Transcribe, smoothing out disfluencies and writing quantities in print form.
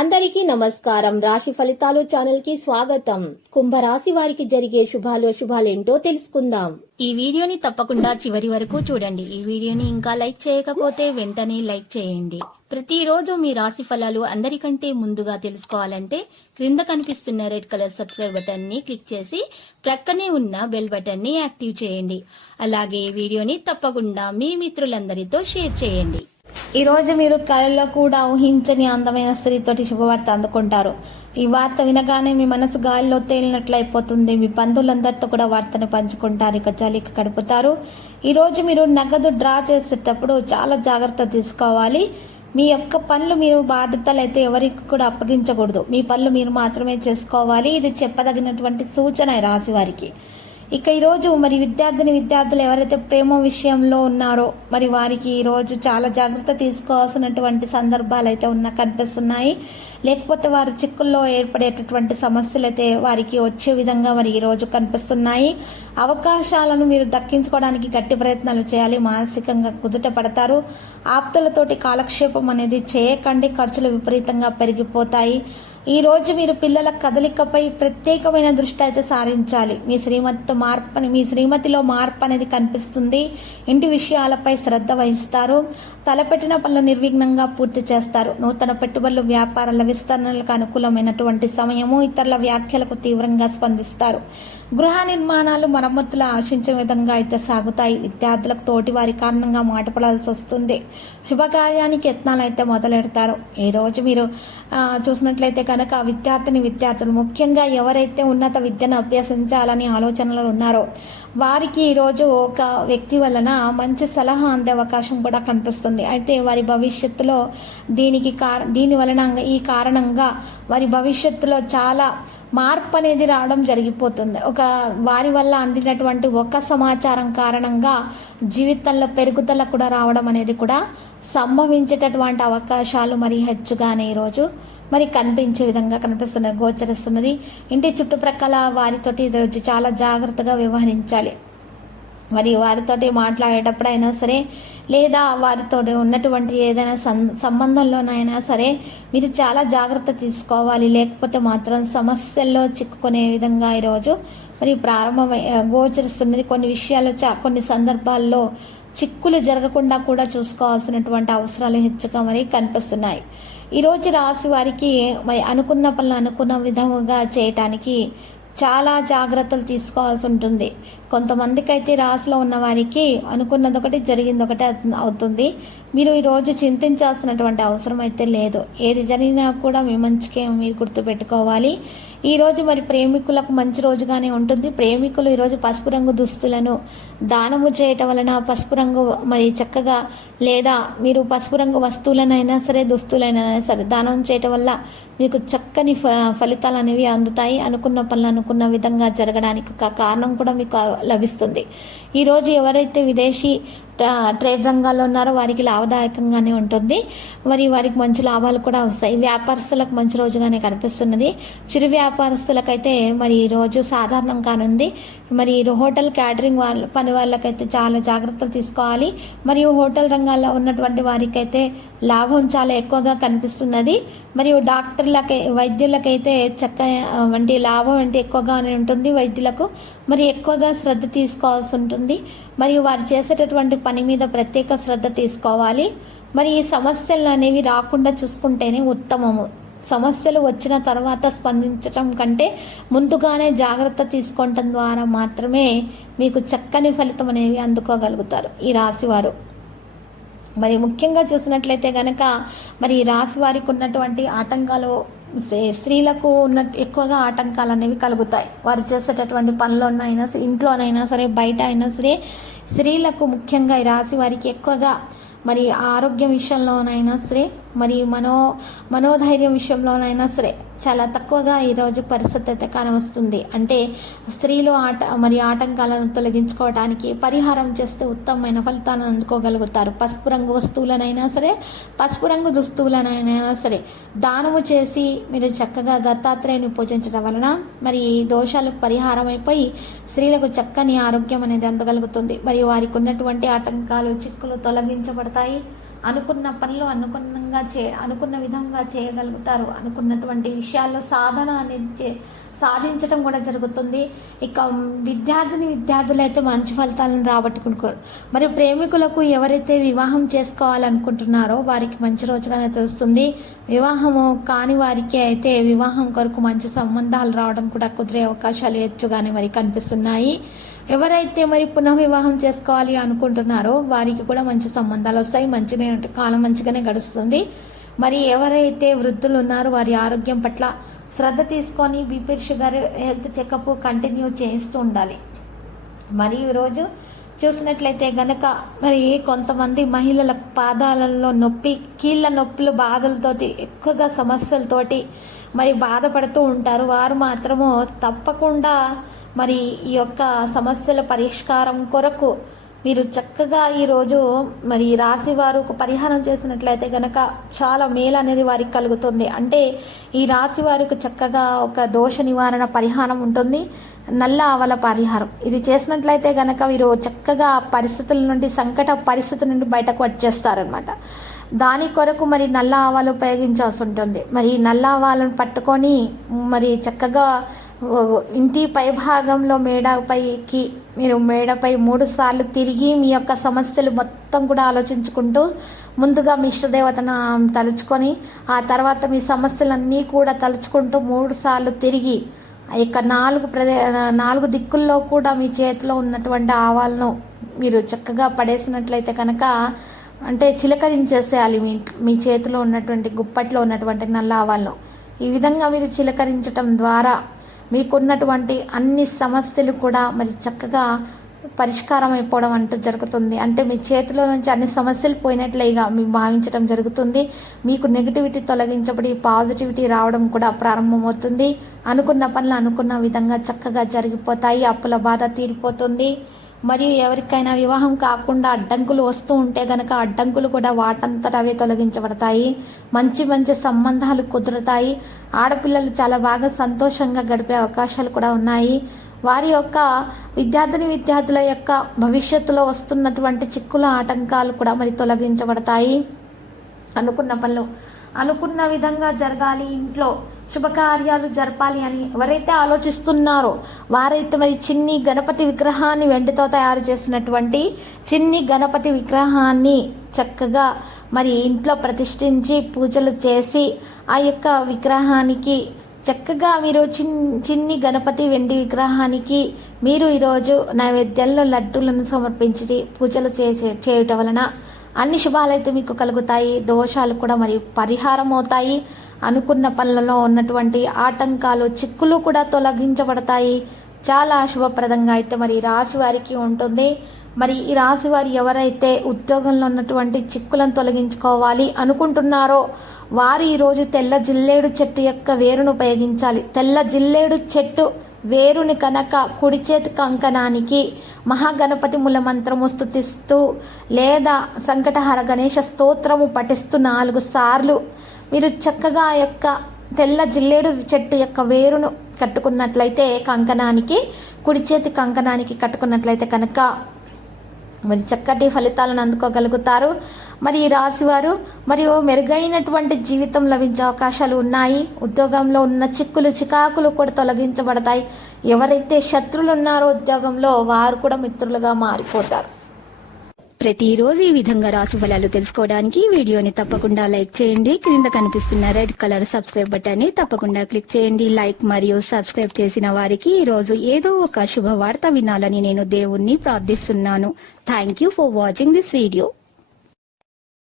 అందరికీ నమస్కారం. రాశి ఫలితాలు ఛానల్ కి స్వాగతం. కుంభరాశి వారికి జరిగే శుభాలేంటో తెలుసుకుందాం. ఈ వీడియోని తప్పకుండా చివరి వరకు చూడండి. ఈ వీడియోని ఇంకా లైక్ చేయకపోతే వెంటనే లైక్ చేయండి. ప్రతిరోజు మీ రాశి ఫలాలు అందరికంటే ముందుగా తెలుసుకోవాలంటే క్రింద కనిపిస్తున్న రెడ్ కలర్ సబ్స్క్రైబ్ బటన్ ని క్లిక్ చేసి ప్రక్కనే ఉన్న బెల్ బటన్ ని యాక్టివ్ చేయండి. అలాగే ఈ వీడియోని తప్పకుండా మీ మిత్రులందరితో షేర్ చేయండి. ఈ రోజు మీరు కళల్లో కూడా ఊహించని అందమైన స్త్రీతోటి శుభవార్త అందుకుంటారు. ఈ వార్త వినగానే మీ మనసు గాలిలో తేలినట్లయిపోతుంది. మీ బంధువులందరితో కూడా వార్తను పంచుకుంటారు. ఇక జాలిక గడుపుతారు. ఈ రోజు మీరు నగదు డ్రా చేసేటప్పుడు చాలా జాగ్రత్త తీసుకోవాలి. మీ యొక్క పనులు మీరు బాధ్యతలు అయితే ఎవరికి కూడా అప్పగించకూడదు. మీ పనులు మీరు మాత్రమే చేసుకోవాలి. ఇది చెప్పదగినటువంటి సూచన ఈ రాశి వారికి. ఇక ఈరోజు మరి విద్యార్థులు ఎవరైతే ప్రేమ విషయంలో ఉన్నారో మరి వారికి ఈరోజు చాలా జాగ్రత్త తీసుకోవాల్సినటువంటి సందర్భాలు అయితే కనిపిస్తున్నాయి. లేకపోతే వారు చిక్కుల్లో ఏర్పడేటటువంటి సమస్యలు అయితే వారికి వచ్చే విధంగా మరి ఈరోజు కనిపిస్తున్నాయి. అవకాశాలను మీరు దక్కించుకోవడానికి గట్టి ప్రయత్నాలు చేయాలి. మానసికంగా కుదుట పడతారు. ఆప్తులతోటి కాలక్షేపం అనేది చేయకండి. ఖర్చులు విపరీతంగా పెరిగిపోతాయి. ఈ రోజు మీరు పిల్లల కదలికపై ప్రత్యేకమైన దృష్టి అయితే సారించాలి. మీ శ్రీమతిలో మార్పు అనేది కనిపిస్తుంది. ఇంటి విషయాలపై శ్రద్ధ వహిస్తారు. తలపెట్టిన పనులు నిర్విఘ్నంగా పూర్తి చేస్తారు. నూతన పెట్టుబడులు, వ్యాపారాల విస్తరణలకు అనుకూలమైనటువంటి సమయము. ఇతరుల వ్యాఖ్యలకు తీవ్రంగా స్పందిస్తారు. గృహ నిర్మాణాలు, మరమ్మతులు ఆశించిన విధంగా అయితే సాగుతాయి. విద్యార్థులకు తోటి వారి కారణంగా మాటపడాల్సి వస్తుంది. శుభకార్యానికి యత్నాలు అయితే మొదలెడతారు. ఈ రోజు మీరు చూసినట్లయితే కనుక విద్యార్థులు ముఖ్యంగా ఎవరైతే ఉన్నత విద్యను అభ్యసించాలని ఆలోచనలు ఉన్నారో వారికి ఈరోజు ఒక వ్యక్తి వలన మంచి సలహా అందే అవకాశం కూడా కనిపిస్తుంది. అయితే వారి భవిష్యత్తులో దీని వలన ఈ కారణంగా వారి భవిష్యత్తులో చాలా మార్పు అనేది రావడం జరిగిపోతుంది. వారి వల్ల అందినటువంటి ఒక సమాచారం కారణంగా జీవితంలో పెరుగుదల కూడా రావడం అనేది కూడా సంభవించేటటువంటి అవకాశాలు మరి హెచ్చుగానే ఈరోజు మరి కనిపించే విధంగా గోచరిస్తున్నది. ఇంటి చుట్టుప్రక్కల వారితోటి ఈరోజు చాలా జాగ్రత్తగా వ్యవహరించాలి. మరి వారితోటి మాట్లాడేటప్పుడైనా సరే లేదా వారితో ఉన్నటువంటి ఏదైనా సంబంధంలోనైనా సరే మీరు చాలా జాగ్రత్త తీసుకోవాలి. లేకపోతే మాత్రం సమస్యల్లో చిక్కుకునే విధంగా ఈరోజు మరి గోచరిస్తున్నది. కొన్ని విషయాలు కొన్ని సందర్భాల్లో చిక్కులు జరగకుండా కూడా చూసుకోవాల్సినటువంటి అవసరాలు హెచ్చుగా మరి కనిపిస్తున్నాయి. ఈరోజు రాశి వారికి మరి అనుకున్న పనులు అనుకున్న విధంగా చేయటానికి చాలా జాగ్రత్తలు తీసుకోవాల్సి ఉంటుంది. కొంతమందికి అయితే రాశిలో ఉన్న వారికి అనుకున్నది ఒకటి జరిగింది ఒకటి అవుతుంది. మీరు ఈరోజు చింతించాల్సినటువంటి అవసరం అయితే లేదు. ఏది జరిగినా కూడా మీ మంచికే మీరు గుర్తుపెట్టుకోవాలి. ఈరోజు మరి ప్రేమికులకు మంచి రోజుగానే ఉంటుంది. ప్రేమికులు ఈరోజు పసుపు రంగు దుస్తులను దానము చేయటం వలన పసుపు రంగు మరి చక్కగా లేదా మీరు పసుపు రంగు వస్తువులనైనా సరే దుస్తులైనా సరే దానం చేయటం వల్ల మీకు చక్కని ఫలితాలు అనేవి అందుతాయి. అనుకున్న పనులు అనుకున్న విధంగా జరగడానికి ఒక కారణం కూడా మీకు లభిస్తుంది. ఈరోజు ఎవరైతే విదేశీ ట్రేడ్ రంగాల్లో ఉన్నారో వారికి లాభదాయకంగానే ఉంటుంది. మరి వారికి మంచి లాభాలు కూడా వస్తాయి. వ్యాపారస్తులకు మంచి రోజుగానే కనిపిస్తున్నది. చిరు వ్యాపారస్తులకైతే మరి ఈరోజు సాధారణం కానుంది. మరి హోటల్ క్యాటరింగ్ పని వాళ్ళకైతే చాలా జాగ్రత్తలు తీసుకోవాలి. మరియు హోటల్ రంగాల్లో ఉన్నటువంటి వారికైతే లాభం చాలా ఎక్కువగా కనిపిస్తున్నది. మరియు వైద్యులకైతే వంటి లాభం అంటే ఎక్కువగానే ఉంటుంది. వైద్యులకు మరి ఎక్కువగా శ్రద్ధ తీసుకోవాల్సి ఉంటుంది. మరియు వారు చేసేటటువంటి పని మీద ప్రత్యేక శ్రద్ధ తీసుకోవాలి. మరి ఈ సమస్యలు అనేవి రాకుండా చూసుకుంటేనే ఉత్తమము. సమస్యలు వచ్చిన తర్వాత స్పందించటం కంటే ముందుగానే జాగ్రత్త తీసుకోవటం ద్వారా మాత్రమే మీకు చక్కని ఫలితం అనేవి అందుకోగలుగుతారు ఈ రాశివారు. మరి ముఖ్యంగా చూసినట్లయితే గనక మరి ఈ రాశి వారికి ఉన్నటువంటి ఆటంకాలు స్త్రీలకు ఎక్కువగా ఆటంకాలు అనేవి కలుగుతాయి. వారు చేసేటటువంటి పనుల్లోనైనా ఇంట్లోనైనా సరే బయట అయినా సరే స్త్రీలకు ముఖ్యంగా ఈ రాశి వారికి ఎక్కువగా మరి ఆరోగ్యం విషయంలోనైనా సరే మరి మనోధైర్యం విషయంలోనైనా సరే చాలా తక్కువగా ఈరోజు పరిస్థితి అయితే కానవస్తుంది. అంటే స్త్రీలు ఆటంకాలను తొలగించుకోవడానికి పరిహారం చేస్తే ఉత్తమమైన ఫలితాలను అందుకోగలుగుతారు. పసుపు రంగు వస్తువులనైనా సరే పసుపు రంగు దుస్తువులనైనా సరే దానము చేసి మీరు చక్కగా దత్తాత్రేయుని పూజించడం వలన మరి దోషాలకు పరిహారం అయిపోయి స్త్రీలకు చక్కని ఆరోగ్యం అనేది అందగలుగుతుంది. మరియు వారికి ఉన్నటువంటి ఆటంకాలు చిక్కులు తొలగించబడతాయి. అనుకున్న పనులు అనుకున్న విధంగా చేయగలుగుతారు. అనుకున్నటువంటి విషయాల్లో సాధన అనేది సాధించడం కూడా జరుగుతుంది. ఇక విద్యార్థులు అయితే మంచి ఫలితాలను రాబట్టుకుంటారు. మరియు ప్రేమికులకు ఎవరైతే వివాహం చేసుకోవాలనుకుంటున్నారో వారికి మంచి రోజుగానే తెలుస్తుంది. వివాహము కాని వారికి అయితే వివాహం కొరకు మంచి సంబంధాలు రావడం కూడా కుదిరే అవకాశాలు ఎక్కువగానే మరి కనిపిస్తున్నాయి. ఎవరైతే మరి పునఃవివాహం చేసుకోవాలి అనుకుంటున్నారో వారికి కూడా మంచి సంబంధాలు వస్తాయి. కాలం మంచిగానే గడుస్తుంది. మరి ఎవరైతే వృద్ధులు ఉన్నారో వారి ఆరోగ్యం పట్ల శ్రద్ధ తీసుకొని BP, sugar, health checkup continue చేస్తూ ఉండాలి. మరి ఈరోజు చూసినట్లయితే గనక మరి కొంతమంది మహిళల పాదాలలో నొప్పి, కీళ్ళ నొప్పులు, బాధలతోటి ఎక్కువగా సమస్యలతోటి మరి బాధపడుతూ ఉంటారు. వారు మాత్రము తప్పకుండా మరి ఈ యొక్క సమస్యల పరిష్కారం కొరకు మీరు చక్కగా ఈరోజు మరి రాశి వారు పరిహారం చేసినట్లయితే గనక చాలా మేలు అనేది వారికి కలుగుతుంది. అంటే ఈ రాశి వారికి చక్కగా ఒక దోష నివారణ పరిహారం ఉంటుంది, నల్ల ఆవల పరిహారం. ఇది చేసినట్లయితే గనక వీరు చక్కగా పరిస్థితుల నుండి, సంకట పరిస్థితి నుండి బయటకు వచ్చేస్తారనమాట. దాని కొరకు మరి నల్ల ఆవాలు ఉపయోగించాల్సి ఉంటుంది. మరి నల్ల ఆవాలను పట్టుకొని మరి చక్కగా ఇంటి పై భాగంలో మీరు మేడపై 3 సార్లు తిరిగి మీ యొక్క సమస్యలు మొత్తం కూడా ఆలోచించుకుంటూ ముందుగా మీ ఇష్టదేవతను తలుచుకొని ఆ తర్వాత మీ సమస్యలన్నీ కూడా తలుచుకుంటూ 3 సార్లు తిరిగి ఆ యొక్క 4 దిక్కుల్లో కూడా మీ చేతిలో ఉన్నటువంటి ఆవాలను మీరు చక్కగా పడేసినట్లయితే కనుక, అంటే చిలకరించేసేయాలి మీ చేతిలో ఉన్నటువంటి గుప్పట్లో ఉన్నటువంటి నల్ల ఆవాలను. ఈ విధంగా మీరు చిలకరించటం ద్వారా మీకున్నటువంటి అన్ని సమస్యలు కూడా మరి చక్కగా పరిష్కారం అయిపోవడం అంటూ జరుగుతుంది. అంటే మీ చేతిలో నుంచి అన్ని సమస్యలు పోయినట్లేగా మీరు భావించడం జరుగుతుంది. మీకు నెగిటివిటీ తొలగించబడి పాజిటివిటీ రావడం కూడా ప్రారంభమవుతుంది. అనుకున్న పనులు అనుకున్న విధంగా చక్కగా జరిగిపోతాయి. అప్పుల బాధ తీరిపోతుంది. మరియు ఎవరికైనా వివాహం కాకుండా అడ్డంకులు వస్తూ ఉంటే గనక అడ్డంకులు కూడా వాటంతట అవే తొలగించబడతాయి. మంచి సంబంధాలు కుదురుతాయి. ఆడపిల్లలు చాలా బాగా సంతోషంగా గడిపే అవకాశాలు కూడా ఉన్నాయి. వారి యొక్క విద్యార్థుల యొక్క భవిష్యత్తులో వస్తున్నటువంటి చిక్కుల ఆటంకాలు కూడా మరి తొలగించబడతాయి. అనుకున్న పనులు అనుకున్న విధంగా జరగాలి, ఇంట్లో శుభకార్యాలు జరపాలి అని ఎవరైతే ఆలోచిస్తున్నారో వారైతే మరి చిన్ని గణపతి విగ్రహాన్ని, వెండితో తయారు చేసినటువంటి చిన్ని గణపతి విగ్రహాన్ని చక్కగా మరి ఇంట్లో ప్రతిష్ఠించి పూజలు చేసి ఆ యొక్క విగ్రహానికి చక్కగా మీరు చిన్ని గణపతి వెండి విగ్రహానికి మీరు ఈరోజు నైవేద్యంలో లడ్డూలను సమర్పించి పూజలు చేయటం వలన అన్ని శుభాలైతే మీకు కలుగుతాయి. దోషాలు కూడా మరి పరిహారం అవుతాయి. అనుకున్న పనులలో ఉన్నటువంటి ఆటంకాలు, చిక్కులు కూడా తొలగించబడతాయి. చాలా శుభప్రదంగా అయితే మరి రాశి వారికి ఉంటుంది. మరి ఈ రాశి వారు ఎవరైతే ఉద్యోగంలో ఉన్నటువంటి చిక్కులను తొలగించుకోవాలి అనుకుంటున్నారో వారు ఈరోజు తెల్ల జిల్లేడు చెట్టు యొక్క వేరును ఉపయోగించాలి. తెల్ల జిల్లేడు చెట్టు వేరుని కనుక కుడి చేతి కంకణానికి మహాగణపతి మూల మంత్రము స్తుతిస్తూ లేదా సంకటహర గణేశ స్తోత్రము పఠిస్తూ 4 సార్లు మీరు చక్కగా ఆ యొక్క తెల్ల జిల్లేడు చెట్టు యొక్క వేరును కట్టుకున్నట్లయితే కంకణానికి, కుడి చేతి కంకణానికి కట్టుకున్నట్లయితే కనుక మరి చక్కటి ఫలితాలను అందుకోగలుగుతారు. మరి ఈ రాశివారు మరియు మెరుగైనటువంటి జీవితం లభించే అవకాశాలు ఉన్నాయి. ఉద్యోగంలో ఉన్న చికాకులు కూడా తొలగించబడతాయి. ఎవరైతే శత్రులు ఉన్నారో ఉద్యోగంలో వారు కూడా మిత్రులుగా మారిపోతారు. ప్రతిరోజు ఈ విధంగా రాశి ఫలాలు తెలుసుకోవడానికి వీడియోని తప్పకుండా లైక్ చేయండి. క్రింద కనిపిస్తున్న రెడ్ కలర్ సబ్స్క్రైబ్ బటన్ ని తప్పకుండా క్లిక్ చేయండి. లైక్ మరియు సబ్స్క్రైబ్ చేసిన వారికి ఈ రోజు ఏదో ఒక శుభవార్త వినాలని నేను దేవుణ్ణి ప్రార్థిస్తున్నాను. Thank you for watching this video.